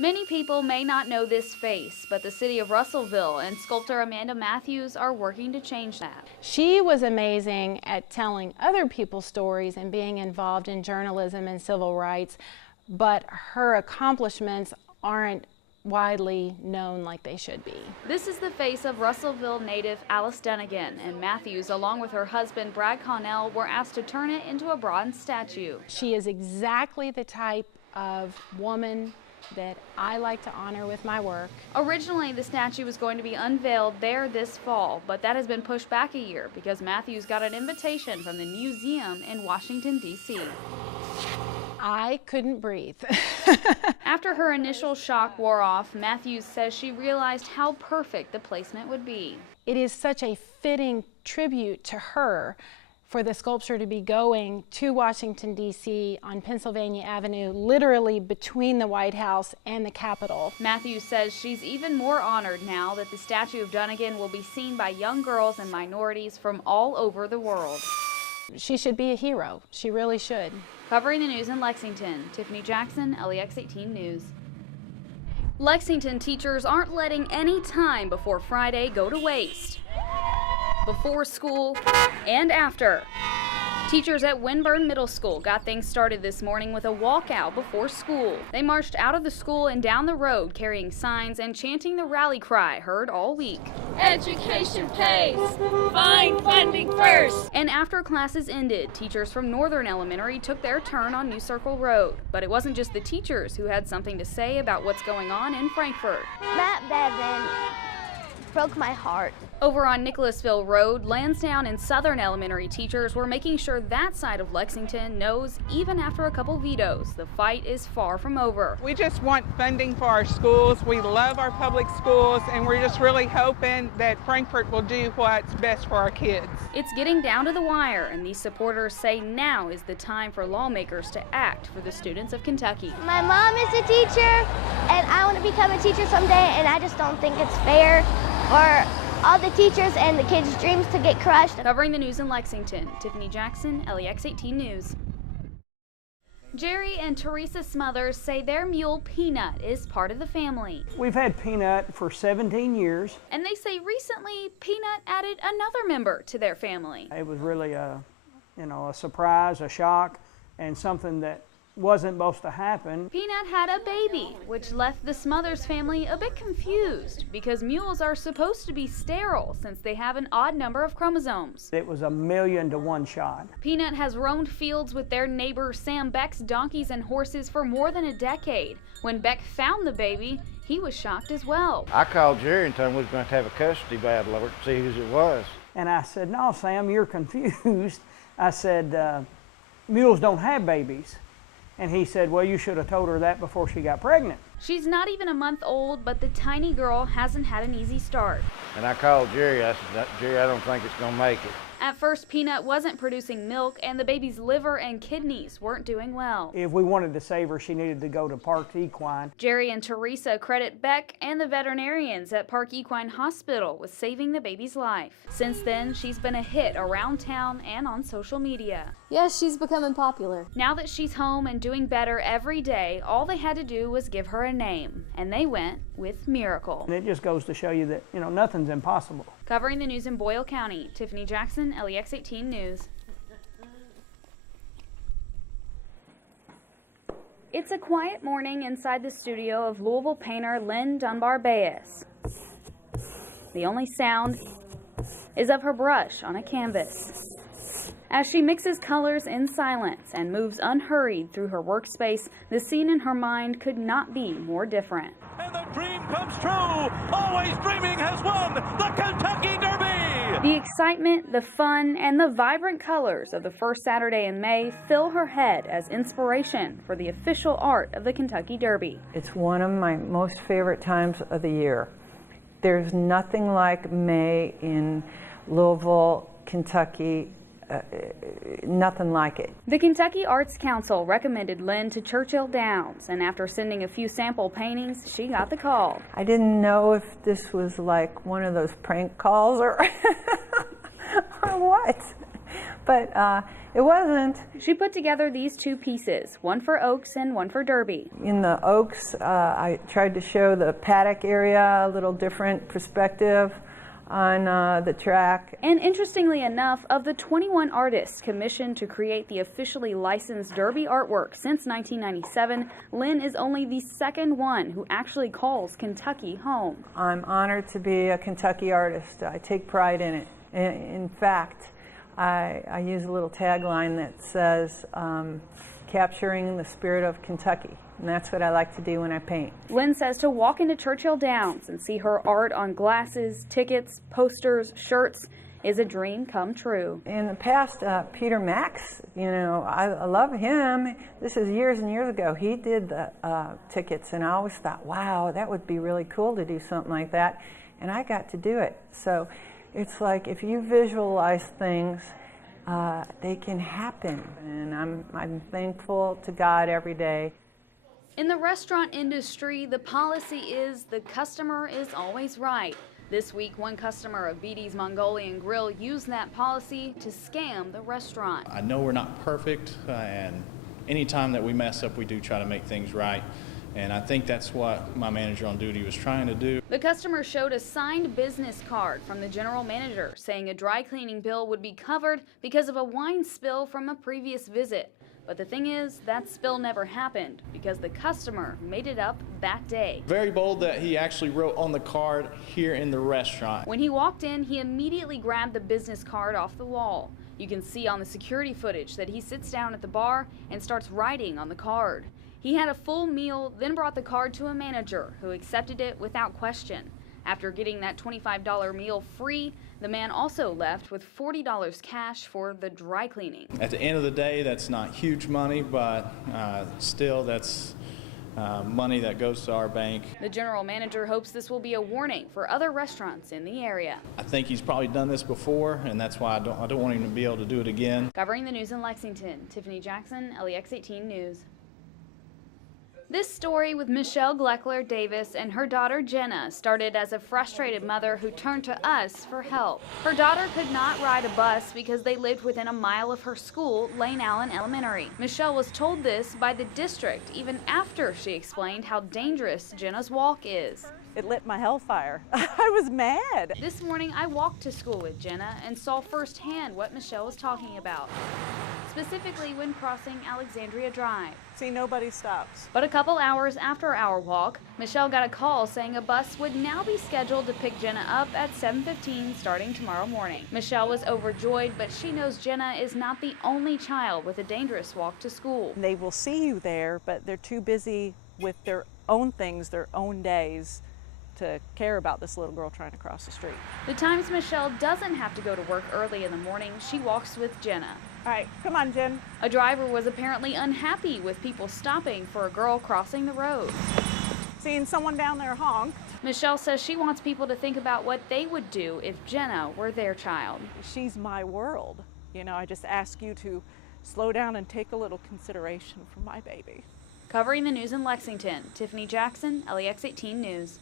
Many people may not know this face, but the city of Russellville and sculptor Amanda Matthews are working to change that. She was amazing at telling other people's stories and being involved in journalism and civil rights, but her accomplishments aren't widely known like they should be. This is the face of Russellville native Alice Dunnigan, and Matthews, along with her husband Brad Connell, were asked to turn it into a bronze statue. She is exactly the type of woman that I like to honor with my work. Originally, the statue was going to be unveiled there this fall, but that has been pushed back a year because Matthews got an invitation from the museum in Washington, D.C. I couldn't breathe. After her initial shock wore off, Matthews says she realized how perfect the placement would be. It is such a fitting tribute to her for the sculpture to be going to Washington, D.C. on Pennsylvania Avenue, literally between the White House and the Capitol. Matthews says she's even more honored now that the statue of Dunnigan will be seen by young girls and minorities from all over the world. She should be a hero. She really should. Covering the news in Lexington, Tiffany Jackson, LEX 18 News. Lexington teachers aren't letting any time before Friday go to waste. Before school and after. Teachers at Winburn Middle School got things started this morning with a walkout before school. They marched out of the school and down the road carrying signs and chanting the rally cry heard all week. Education pays. Find funding first. And after classes ended, teachers from Northern Elementary took their turn on New Circle Road. But it wasn't just the teachers who had something to say about what's going on in Frankfort. Matt Bevin broke my heart. Over on Nicholasville Road, Lansdowne and Southern Elementary teachers were making sure that side of Lexington knows, even after a couple vetoes, the fight is far from over. We just want funding for our schools. We love our public schools, and we're just really hoping that Frankfort will do what's best for our kids. It's getting down to the wire, and these supporters say now is the time for lawmakers to act for the students of Kentucky. My mom is a teacher, and I want to become a teacher someday, and I just don't think it's fair for all the teachers and the kids' dreams to get crushed. Covering the news in Lexington, Tiffany Jackson, LEX 18 News. Jerry and Teresa Smothers say their mule Peanut is part of the family. We've had Peanut for 17 years. And they say recently Peanut added another member to their family. It was really a surprise, a shock, and something that wasn't supposed to happen. Peanut had a baby, which left the Smothers family a bit confused because mules are supposed to be sterile since they have an odd number of chromosomes. It was a 1,000,000 to 1 shot. Peanut has roamed fields with their neighbor Sam Beck's donkeys and horses for more than a decade. When Beck found the baby, he was shocked as well. I called Jerry and told him we was going to have a custody battle over it to see who it was. And I said, "No, Sam, you're confused." I said, "Mules don't have babies." And he said, "Well, you should have told her that before she got pregnant." She's not even a month old, but the tiny girl hasn't had an easy start. And I called Jerry. I said, "Jerry, I don't think it's going to make it." At first, Peanut wasn't producing milk, and the baby's liver and kidneys weren't doing well. If we wanted to save her, she needed to go to Park Equine. Jerry and Teresa credit Beck and the veterinarians at Park Equine Hospital with saving the baby's life. Since then, she's been a hit around town and on social media. Yes, she's becoming popular. Now that she's home and doing better every day, all they had to do was give her a name, and they went with Miracle. And it just goes to show you that, nothing's impossible. Covering the news in Boyle County, Tiffany Jackson, LEX 18 News. It's a quiet morning inside the studio of Louisville painter Lynn Dunbar-Bayes. The only sound is of her brush on a canvas. As she mixes colors in silence and moves unhurried through her workspace, the scene in her mind could not be more different. And the dream comes true! Always Dreaming has won the Kentucky Derby! The excitement, the fun, and the vibrant colors of the first Saturday in May fill her head as inspiration for the official art of the Kentucky Derby. It's one of my most favorite times of the year. There's nothing like May in Louisville, Kentucky. Nothing like it. The Kentucky Arts Council recommended Lynn to Churchill Downs, and after sending a few sample paintings, she got the call. I didn't know if this was like one of those prank calls or or what, But it wasn't. She put together these two pieces, one for Oaks and one for Derby. In the Oaks, I tried to show the paddock area a little different perspective on the track. And interestingly enough, of the 21 artists commissioned to create the officially licensed Derby artwork since 1997, Lynn is only the second one who actually calls Kentucky home. I'm honored to be a Kentucky artist. I take pride in it. In fact, I use a little tagline that says, capturing the spirit of Kentucky. And that's what I like to do when I paint. Lynn says to walk into Churchill Downs and see her art on glasses, tickets, posters, shirts is a dream come true. In the past, Peter Max, I love him. This is years and years ago. He did the tickets, and I always thought, wow, that would be really cool to do something like that. And I got to do it. So it's like if you visualize things, they can happen. And I'm thankful to God every day. In the restaurant industry, the policy is the customer is always right. This week, one customer of BD's Mongolian Grill used that policy to scam the restaurant. I know we're not perfect, and anytime that we mess up, we do try to make things right. And I think that's what my manager on duty was trying to do. The customer showed a signed business card from the general manager saying a dry cleaning bill would be covered because of a wine spill from a previous visit. But the thing is, that spill never happened because the customer made it up that day. Very bold that he actually wrote on the card here in the restaurant. When he walked in, he immediately grabbed the business card off the wall. You can see on the security footage that he sits down at the bar and starts writing on the card. He had a full meal, then brought the card to a manager who accepted it without question. After getting that $25 meal free, the man also left with $40 cash for the dry cleaning. At the end of the day, that's not huge money, but still that's money that goes to our bank. The general manager hopes this will be a warning for other restaurants in the area. I think he's probably done this before, and that's why I don't want him to be able to do it again. Covering the news in Lexington, Tiffany Jackson, LEX 18 News. This story with Michelle Gleckler Davis and her daughter Jenna started as a frustrated mother who turned to us for help. Her daughter could not ride a bus because they lived within a mile of her school, Lane Allen Elementary. Michelle was told this by the district even after she explained how dangerous Jenna's walk is. It lit my hellfire. I was mad. This morning I walked to school with Jenna and saw firsthand what Michelle was talking about, specifically when crossing Alexandria Drive. See, nobody stops. But a couple hours after our walk, Michelle got a call saying a bus would now be scheduled to pick Jenna up at 7:15 starting tomorrow morning. Michelle was overjoyed, but she knows Jenna is not the only child with a dangerous walk to school. They will see you there, but they're too busy with their own things, their own days, to care about this little girl trying to cross the street. The times Michelle doesn't have to go to work early in the morning, she walks with Jenna. All right, come on, Jen. A driver was apparently unhappy with people stopping for a girl crossing the road. Seeing someone down there honk. Michelle says she wants people to think about what they would do if Jenna were their child. She's my world. I just ask you to slow down and take a little consideration for my baby. Covering the news in Lexington, Tiffany Jackson, LEX 18 News.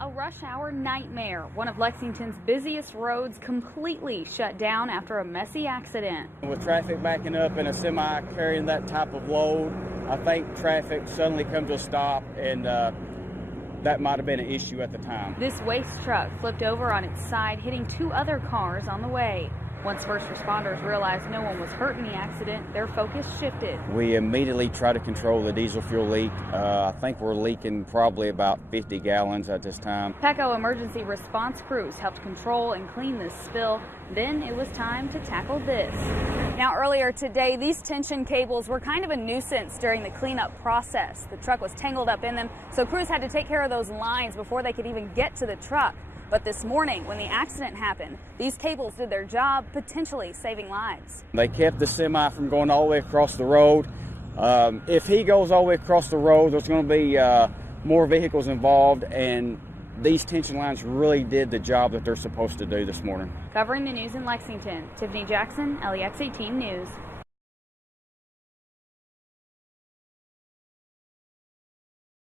A rush hour nightmare. One of Lexington's busiest roads completely shut down after a messy accident. With traffic backing up and a semi carrying that type of load, I think traffic suddenly come to a stop, and that might have been an issue at the time. This waste truck flipped over on its side, hitting two other cars on the way. Once first responders realized no one was hurt in the accident, their focus shifted. We immediately tried to control the diesel fuel leak. I think we're leaking probably about 50 gallons at this time. PECO emergency response crews helped control and clean this spill. Then it was time to tackle this. Now, earlier today, these tension cables were kind of a nuisance during the cleanup process. The truck was tangled up in them, so crews had to take care of those lines before they could even get to the truck. But this morning, when the accident happened, these cables did their job, potentially saving lives. They kept the semi from going all the way across the road. If he goes all the way across the road, there's going to be more vehicles involved, and these tension lines really did the job that they're supposed to do this morning. Covering the news in Lexington, Tiffany Jackson, LEX 18 News.